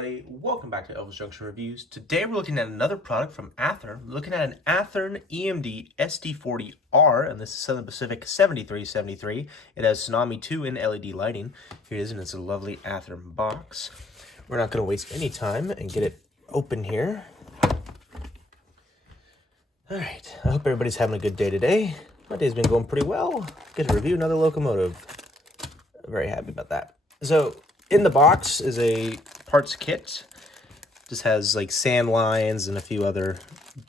everybody, welcome back to Elvis Junction Reviews. Today we're looking at another product from Athearn. We're looking at an Athearn EMD SD40R, and this is Southern Pacific 7373. It has Tsunami 2 and LED lighting. Here it is, and it's a lovely Athearn box. We're not going to waste any time and get it open here. Alright, I hope everybody's having a good day today. My day's been going pretty well. Get to review another locomotive. Very happy about that. So, in the box is a parts kit. Just has like sand lines and a few other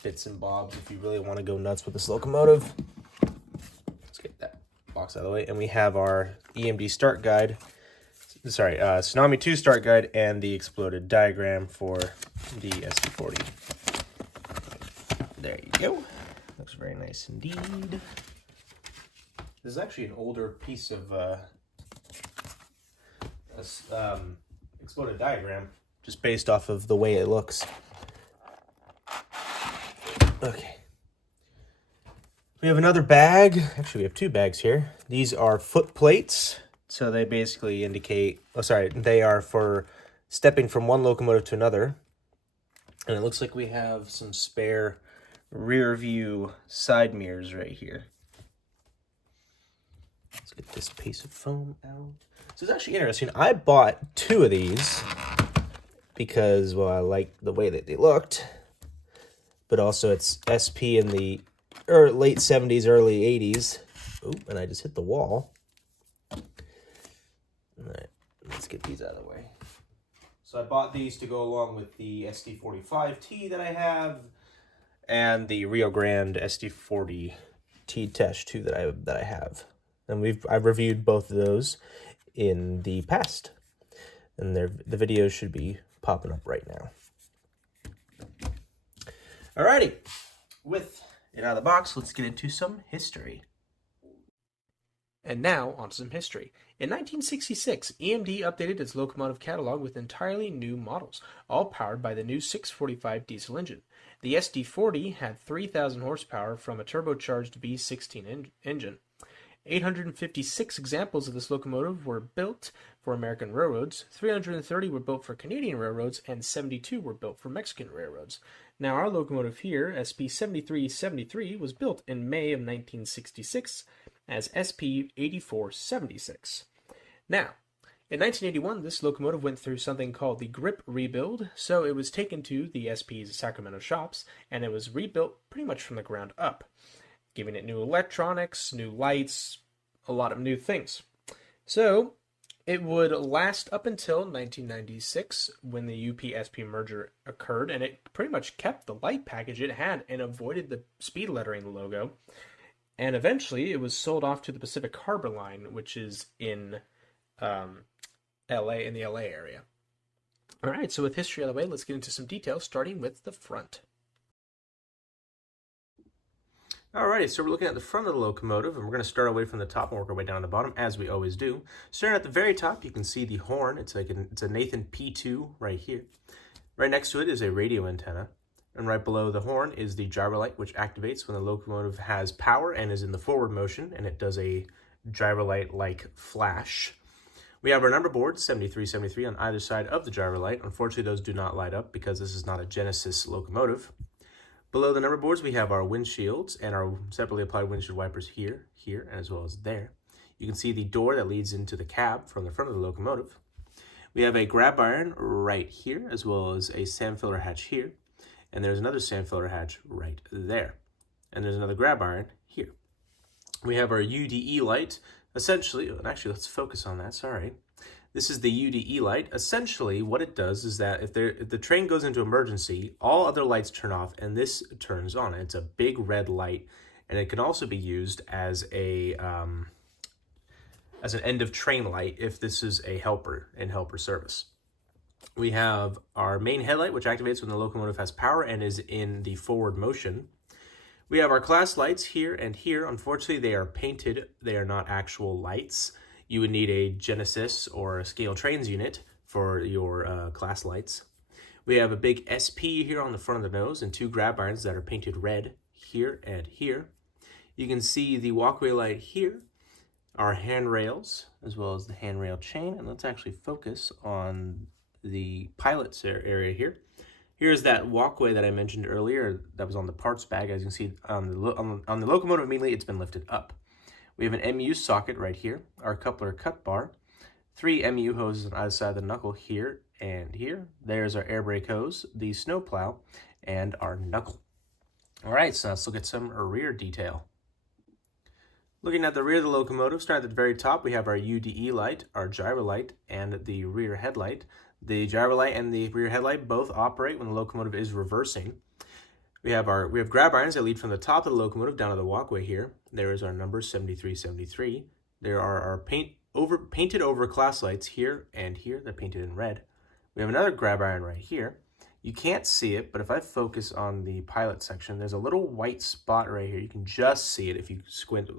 bits and bobs if you really want to go nuts with this locomotive. Let's get that box out of the way. And we have our EMD start guide. Sorry, Tsunami 2 start guide and the exploded diagram for the SD40. There you go. Looks very nice indeed. This is actually an older piece of exploded diagram, just based off of the way it looks. Okay. We have another bag. Actually, we have two bags here. These are foot plates. So they basically indicate, they are for stepping from one locomotive to another. And it looks like we have some spare rear view side mirrors right here. Let's get this piece of foam out. So it's actually interesting. I bought two of these because, well, I like the way that they looked. But also it's SP in the late 70s, early 80s. Oop, and I just hit the wall. All right, let's get these out of the way. So I bought these to go along with the SD45T that I have and the Rio Grande SD40T-2 that I have. And I've reviewed both of those in the past, and the videos should be popping up right now. Alrighty, with it out of the box, let's get into some history. And now, on to some history. In 1966, EMD updated its locomotive catalog with entirely new models, all powered by the new 645 diesel engine. The SD40 had 3,000 horsepower from a turbocharged V16 engine. 856 examples of this locomotive were built for American railroads, 330 were built for Canadian railroads, and 72 were built for Mexican railroads. Now our locomotive here, SP7373, was built in May of 1966 as SP8476. Now, in 1981, this locomotive went through something called the grip rebuild, so it was taken to the SP's Sacramento shops, and it was rebuilt pretty much from the ground up, giving it new electronics, new lights, a lot of new things. So, it would last up until 1996 when the UP-SP merger occurred, and it pretty much kept the light package it had and avoided the speed lettering logo. And eventually, it was sold off to the Pacific Harbor Line, which is in LA, in the LA area. All right, so with history out of the way, let's get into some details, starting with the front. Alrighty, so we're looking at the front of the locomotive, and we're going to start away from the top and work our way down to the bottom, as we always do. Starting at the very top, you can see the horn. It's a Nathan P2 right here. Right next to it is a radio antenna, and right below the horn is the gyro light, which activates when the locomotive has power and is in the forward motion, and it does a gyro light-like flash. We have our number boards, 7373, on either side of the gyro light. Unfortunately, those do not light up because this is not a Genesis locomotive. Below the number boards, we have our windshields and our separately applied windshield wipers here, as well as there. You can see the door that leads into the cab from the front of the locomotive. We have a grab iron right here, as well as a sand filler hatch here. And there's another sand filler hatch right there. And there's another grab iron here. We have our UDE light, essentially, and actually let's focus on that, sorry. This is the UDE light. Essentially, what it does is that if the train goes into emergency, all other lights turn off and this turns on. It's a big red light, and it can also be used as an end of train light if this is a helper in helper service. We have our main headlight, which activates when the locomotive has power and is in the forward motion. We have our class lights here and here. Unfortunately, they are painted. They are not actual lights. You would need a Genesis or a scale trains unit for your class lights. We have a big SP here on the front of the nose and two grab irons that are painted red here and here. You can see the walkway light here, our handrails, as well as the handrail chain. And let's actually focus on the pilot's area here. Here's that walkway that I mentioned earlier that was on the parts bag. As you can see on the locomotive, immediately it's been lifted up. We have an MU socket right here, our coupler cut bar, 3 MU hoses on either side of the knuckle here and here. There's our air brake hose, the snow plow, and our knuckle. All right, so let's look at some rear detail. Looking at the rear of the locomotive, starting at the very top, we have our UDE light, our gyro light, and the rear headlight. The gyro light and the rear headlight both operate when the locomotive is reversing. We have grab irons that lead from the top of the locomotive down to the walkway here. There is our number 7373. There are our painted over class lights here and here. They're painted in red. We have another grab iron right here. You can't see it, but if I focus on the pilot section, there's a little white spot right here. You can just see it if you squint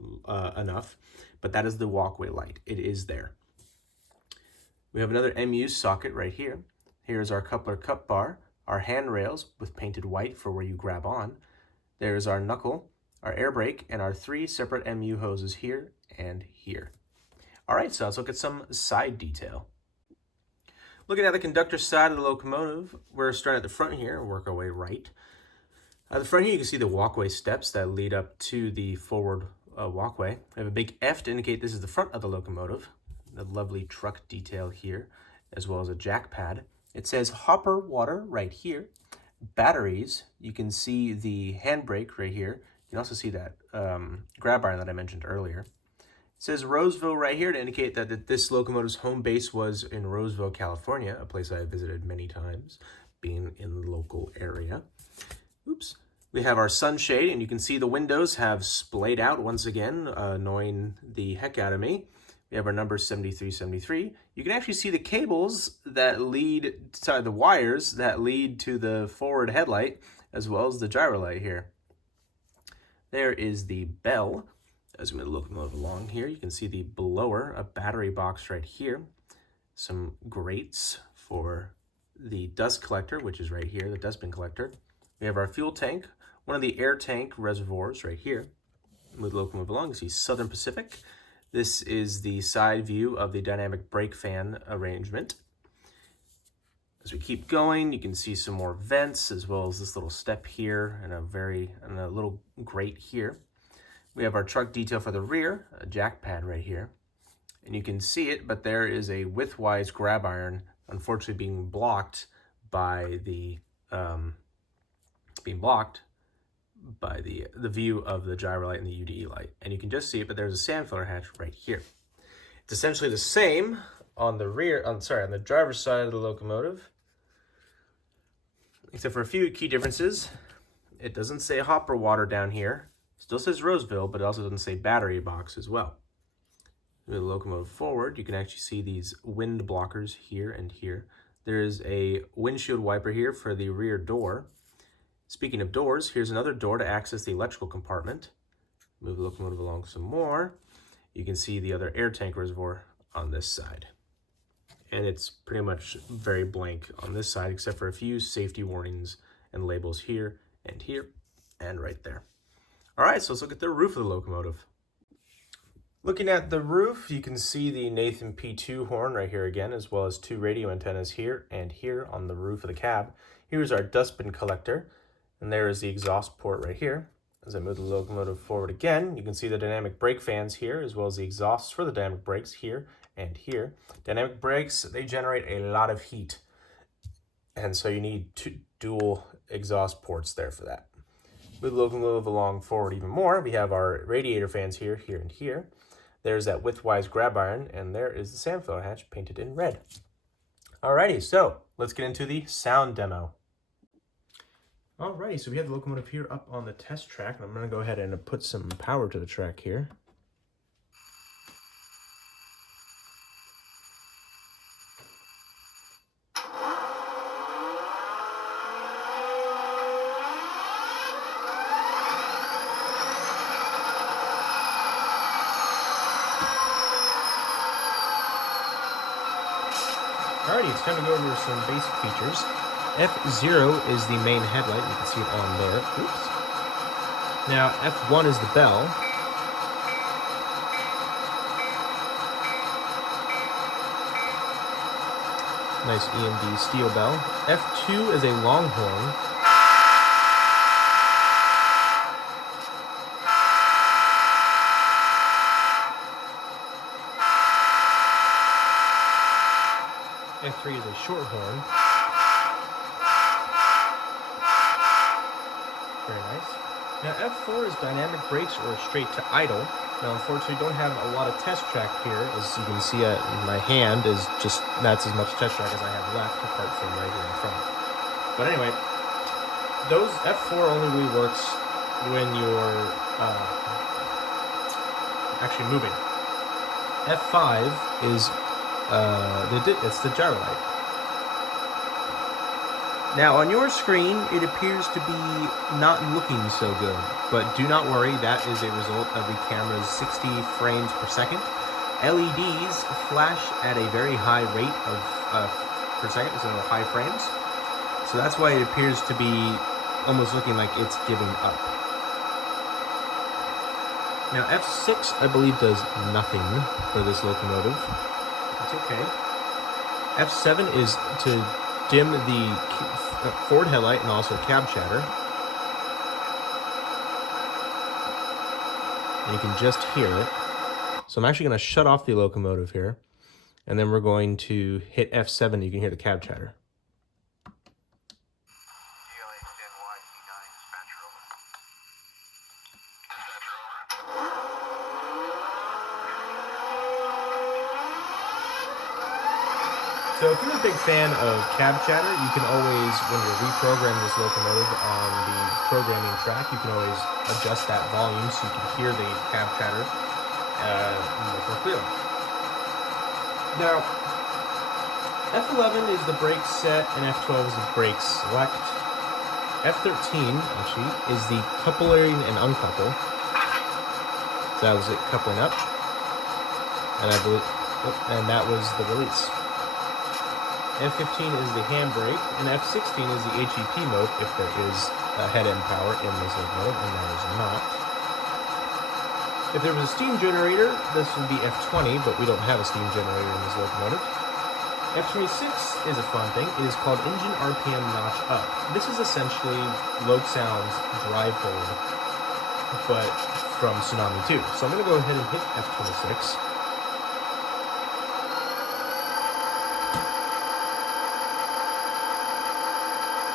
enough, but that is the walkway light. It is there. We have another MU socket right here. Here's our coupler cut bar, our handrails with painted white for where you grab on. There's our knuckle, our air brake, and our 3 separate MU hoses here and here. All right, so let's look at some side detail. Looking at the conductor side of the locomotive, we're starting at the front here and work our way right. At the front here, you can see the walkway steps that lead up to the forward walkway. We have a big F to indicate this is the front of the locomotive. The lovely truck detail here, as well as a jack pad. It says hopper water right here. Batteries, you can see the handbrake right here. You can also see that grab iron that I mentioned earlier. It says Roseville right here to indicate that this locomotive's home base was in Roseville, California, a place I have visited many times, being in the local area. Oops. We have our sunshade, and you can see the windows have splayed out once again, annoying the heck out of me. We have our number 7373. You can actually see the cables that lead, the wires that lead to the forward headlight, as well as the gyro light here. There is the bell. As we look along here, you can see the blower, a battery box right here, some grates for the dust collector, which is right here, the dustbin collector. We have our fuel tank, one of the air tank reservoirs right here. Move the locomotive along, you see Southern Pacific. This is the side view of the dynamic brake fan arrangement. As we keep going, you can see some more vents, as well as this little step here and a little grate here. We have our truck detail for the rear, a jack pad right here. And you can see it, but there is a widthwise grab iron, unfortunately being blocked by the view of the gyro light and the UDE light. And you can just see it, but there's a sand filter hatch right here. It's essentially the same on the on the driver's side of the locomotive, except for a few key differences. It doesn't say hopper water down here. Still says Roseville, but it also doesn't say battery box as well. Move the locomotive forward, you can actually see these wind blockers here and here. There's a windshield wiper here for the rear door. Speaking of doors, here's another door to access the electrical compartment. Move the locomotive along some more. You can see the other air tank reservoir on this side. And it's pretty much very blank on this side, except for a few safety warnings and labels here and right there. All right, so let's look at the roof of the locomotive. Looking at the roof, you can see the Nathan P2 horn right here again, as well as 2 radio antennas here and here on the roof of the cab. Here's our dustbin collector, and there is the exhaust port right here. As I move the locomotive forward again, you can see the dynamic brake fans here, as well as the exhausts for the dynamic brakes here and here. Dynamic brakes, they generate a lot of heat, and so you need 2 dual exhaust ports there for that. Move the locomotive along forward even more. We have our radiator fans here, here, and here. There's that widthwise grab iron, and there is the sand filter hatch painted in red. Alrighty, so let's get into the sound demo. Alrighty, so we have the locomotive here up on the test track, and I'm going to go ahead and put some power to the track here. Alrighty, it's time to go over some basic features. F0 is the main headlight. You can see it on there. Oops. Now, F1 is the bell. Nice EMD steel bell. F2 is a longhorn. F3 is a short horn. Very nice. Now F4 is dynamic brakes or straight to idle. Now unfortunately don't have a lot of test track here. As you can see, my hand is just, that's as much test track as I have left apart from right here in front. But anyway, those F4 only really works when you're actually moving. F5 is it's the gyro light. Now on your screen, it appears to be not looking so good, but do not worry, that is a result of the camera's 60 frames per second. LEDs flash at a very high rate of per second, so high frames. So that's why it appears to be almost looking like it's giving up. Now F6, I believe, does nothing for this locomotive. That's okay. F7 is to dim the forward headlight and also cab chatter. And you can just hear it. So I'm actually going to shut off the locomotive here, and then we're going to hit F7. You can hear the cab chatter. So if you're a big fan of cab chatter, you can always, when you're reprogramming this locomotive on the programming track, you can always adjust that volume so you can hear the cab chatter much more clearly. Now, F11 is the brake set and F12 is the brake select. F13, actually, is the coupling and uncouple. So that was it coupling up. And I believe, and that was the release. F15 is the handbrake, and F16 is the HEP mode if there is a head-end power in this locomotive, and there is not. If there was a steam generator, this would be F20, but we don't have a steam generator in this locomotive. F26 is a fun thing. It is called Engine RPM Notch Up. This is essentially Lokesound's drive hold, but from Tsunami 2. So I'm going to go ahead and hit F26.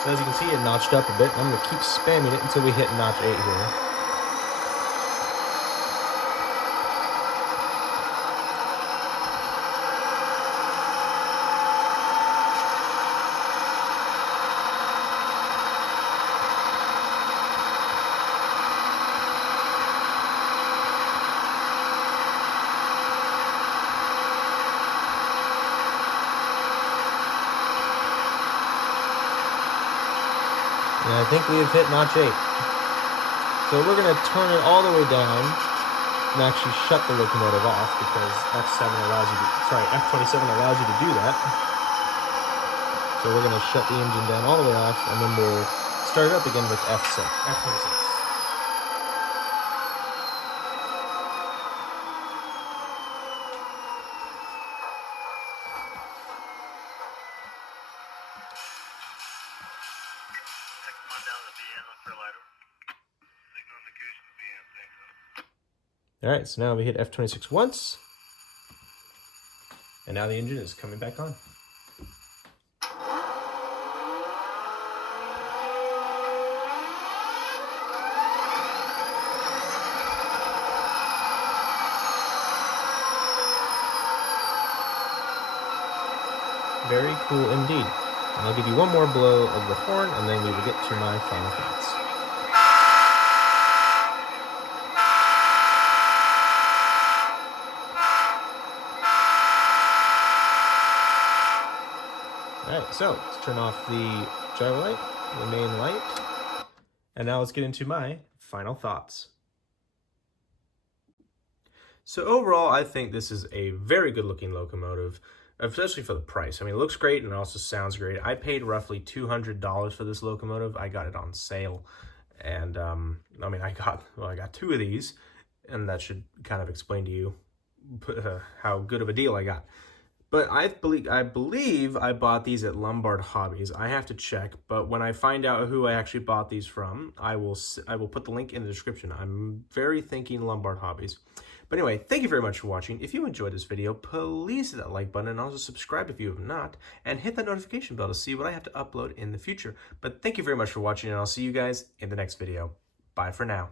So as you can see, it notched up a bit. I'm going to keep spamming it until we hit notch 8 here. And I think we have hit notch 8. So we're going to turn it all the way down and actually shut the locomotive off because F27 allows you to do that. So we're going to shut the engine down all the way off, and then we'll start it up again with F26. Alright, so now we hit F26 once, and now the engine is coming back on. Very cool indeed. And I'll give you one more blow of the horn, and then we will get to my final thoughts. Alright, so let's turn off the gyro light, the main light, and now let's get into my final thoughts. So overall, I think this is a very good looking locomotive, especially for the price. I mean, it looks great and it also sounds great. I paid roughly $200 for this locomotive. I got it on sale, and I mean, I got two of these, and that should kind of explain to you how good of a deal I got. But I believe I bought these at Lombard Hobbies. I have to check, but when I find out who I actually bought these from, I will put the link in the description. I'm very thinking Lombard Hobbies. But anyway, thank you very much for watching. If you enjoyed this video, please hit that like button and also subscribe if you have not, and hit that notification bell to see what I have to upload in the future. But thank you very much for watching, and I'll see you guys in the next video. Bye for now.